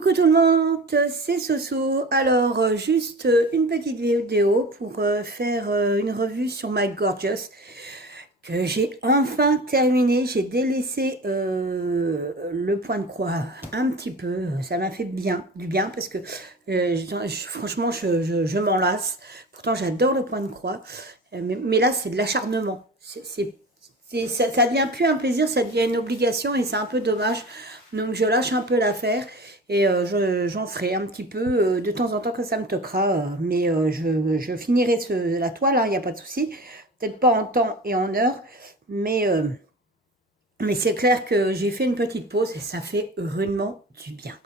Coucou tout le monde, c'est Soso. Alors, juste une petite vidéo pour faire une revue sur My Gorgeous que j'ai enfin terminé. J'ai délaissé le point de croix un petit peu. Ça m'a fait du bien parce que franchement, je m'en lasse. Pourtant, j'adore le point de croix. Mais là, c'est de l'acharnement. Ça devient plus un plaisir, ça devient une obligation et c'est un peu dommage. Donc, je lâche un peu l'affaire. Et j'en ferai un petit peu de temps en temps que ça me toquera. Mais je finirai la toile, il n'y a pas de souci. Peut-être pas en temps et en heure. Mais c'est clair que j'ai fait une petite pause et ça fait rudement du bien.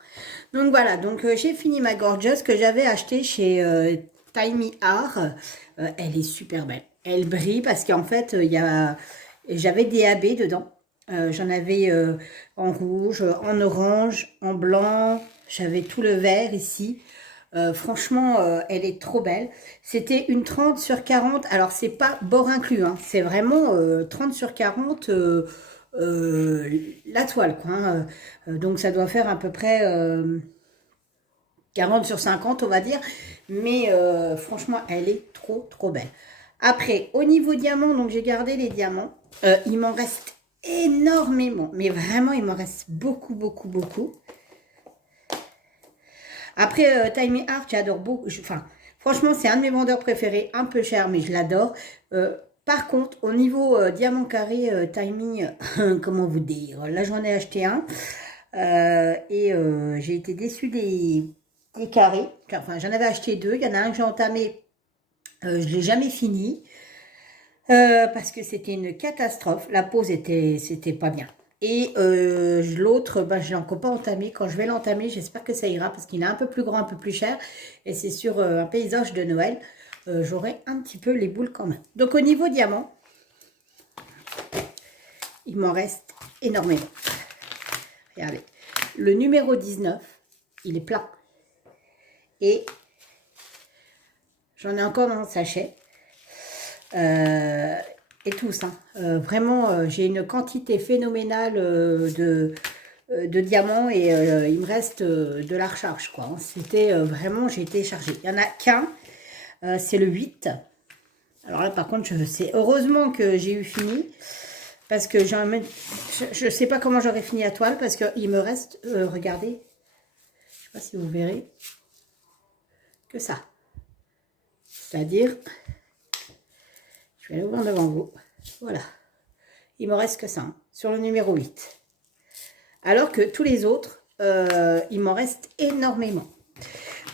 Donc voilà, donc j'ai fini ma Gorgeous que j'avais achetée chez Tiny Art. Elle est super belle. Elle brille parce qu'en fait, j'avais des AB dedans. J'en avais en rouge, en orange, en blanc. J'avais tout le vert ici. Franchement, elle est trop belle. C'était une 30 sur 40. Alors, c'est pas bord inclus. Hein. C'est vraiment 30 sur 40 la toile. Quoi, hein. Donc, ça doit faire à peu près 40 sur 50, on va dire. Mais franchement, elle est trop, trop belle. Après, au niveau diamant, donc j'ai gardé les diamants. Il m'en reste énormément. Mais vraiment, il m'en reste beaucoup, beaucoup, beaucoup. Après, Tiny Art, j'adore beaucoup. Franchement, c'est un de mes vendeurs préférés. Un peu cher, mais je l'adore. Par contre, au niveau diamant carré, Tiny, comment vous dire? Là, j'en ai acheté un. J'ai été déçue des carrés. Enfin, j'en avais acheté deux. Il y en a un que j'ai entamé. Je ne l'ai jamais fini. Parce que c'était une catastrophe. La pose c'était pas bien. Et l'autre, je l'ai encore pas entamé. Quand je vais l'entamer, j'espère que ça ira parce qu'il est un peu plus grand, un peu plus cher. Et c'est sur un paysage de Noël. J'aurai un petit peu les boules quand même. Donc au niveau diamant, il m'en reste énormément. Regardez. Le numéro 19, il est plein. Et j'en ai encore dans le sachet. Et tous, hein. Vraiment, j'ai une quantité phénoménale de diamants et il me reste de la recharge, quoi. Hein. C'était vraiment, j'ai été chargée. Il n'y en a qu'un, c'est le 8. Alors là, par contre, je sais, heureusement que j'ai eu fini, parce que je ne sais pas comment j'aurais fini la toile, parce qu'il me reste, regardez, je ne sais pas si vous verrez, que ça. C'est-à-dire... Je vais l'ouvrir devant vous. Voilà. Il me reste que ça, hein, sur le numéro 8. Alors que tous les autres, il m'en reste énormément.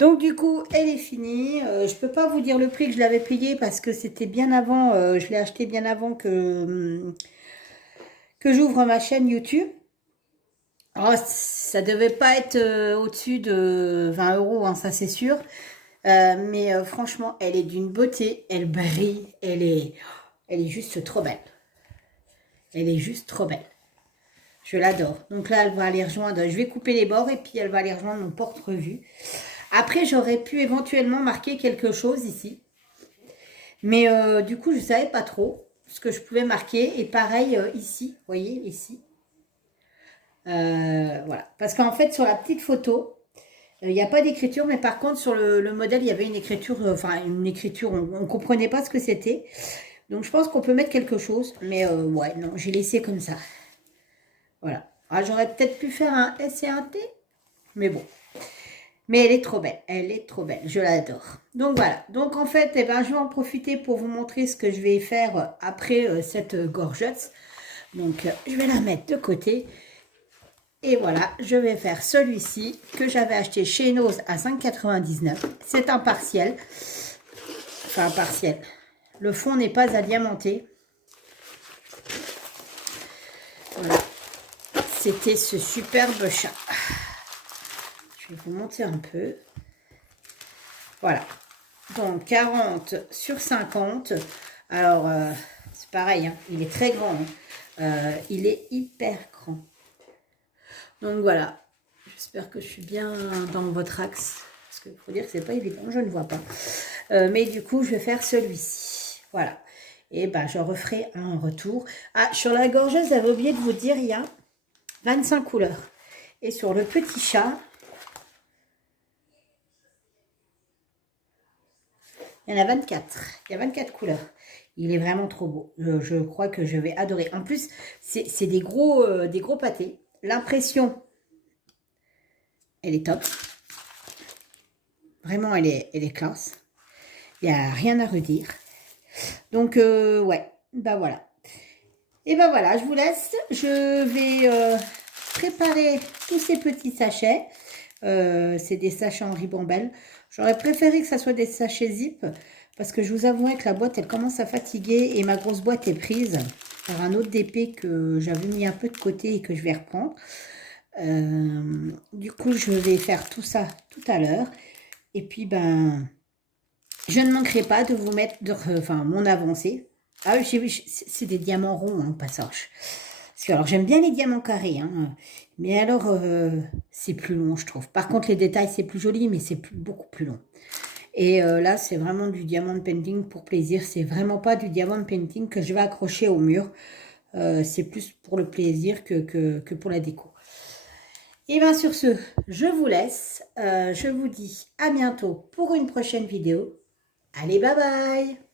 Donc du coup, elle est finie. Je ne peux pas vous dire le prix que je l'avais payé parce que c'était bien avant, je l'ai acheté bien avant que j'ouvre ma chaîne YouTube. Alors, ça devait pas être au-dessus de 20 €, hein, ça c'est sûr. Mais franchement, elle est d'une beauté, elle brille, elle est juste trop belle. Elle est juste trop belle. Je l'adore. Donc là, elle va aller rejoindre, je vais couper les bords et puis elle va aller rejoindre mon porte-revue. Après, j'aurais pu éventuellement marquer quelque chose ici. Mais du coup, je ne savais pas trop ce que je pouvais marquer. Et pareil ici, vous voyez, ici. Voilà. Parce qu'en fait, sur la petite photo, il n'y a pas d'écriture, mais par contre, sur le modèle, il y avait une écriture, on ne comprenait pas ce que c'était. Donc, je pense qu'on peut mettre quelque chose, mais ouais, non, j'ai laissé comme ça. Voilà. Ah, j'aurais peut-être pu faire un S et un T, mais bon. Mais elle est trop belle, je l'adore. Donc, voilà. Donc, en fait, eh ben, je vais en profiter pour vous montrer ce que je vais faire après cette gorgeuse. Donc, je vais la mettre de côté. Et voilà, je vais faire celui-ci que j'avais acheté chez Nose à 5,99 €. C'est un partiel. Enfin, un partiel. Le fond n'est pas à diamanter. Voilà. C'était ce superbe chat. Je vais vous montrer un peu. Voilà. Donc, 40 sur 50. Alors, c'est pareil, hein, il est très grand. Hein. Il est hyper grand. Donc voilà, j'espère que je suis bien dans votre axe, parce qu'il faut dire que c'est pas évident, je ne vois pas. Mais du coup, je vais faire celui-ci. Voilà. Et ben, je referai un retour. Ah, sur la gorgeuse, j'avais oublié de vous dire, il y a 25 couleurs. Et sur le petit chat, Il y en a 24. Il y a 24 couleurs. Il est vraiment trop beau. Je crois que je vais adorer. En plus, c'est des gros pâtés. L'impression, elle est top. Vraiment, elle est classe. Il n'y a rien à redire. Donc, ouais, bah voilà. Et ben voilà, je vous laisse. Je vais préparer tous ces petits sachets. C'est des sachets en ribambelle. J'aurais préféré que ça soit des sachets zip parce que je vous avouerai que la boîte, elle commence à fatiguer et ma grosse boîte est prise par un autre DP que j'avais mis un peu de côté et que je vais reprendre. Du coup, je vais faire tout ça tout à l'heure. Et puis, ben, je ne manquerai pas de vous mettre mon avancée. Ah, c'est des diamants ronds, hein, au passage. Parce que, alors, j'aime bien les diamants carrés, hein, mais alors, c'est plus long, je trouve. Par contre, les détails, c'est plus joli, mais c'est beaucoup plus long. Et là, c'est vraiment du diamant painting pour plaisir. C'est vraiment pas du diamant painting que je vais accrocher au mur. C'est plus pour le plaisir que pour la déco. Et bien, sur ce, je vous laisse. Je vous dis à bientôt pour une prochaine vidéo. Allez, bye bye!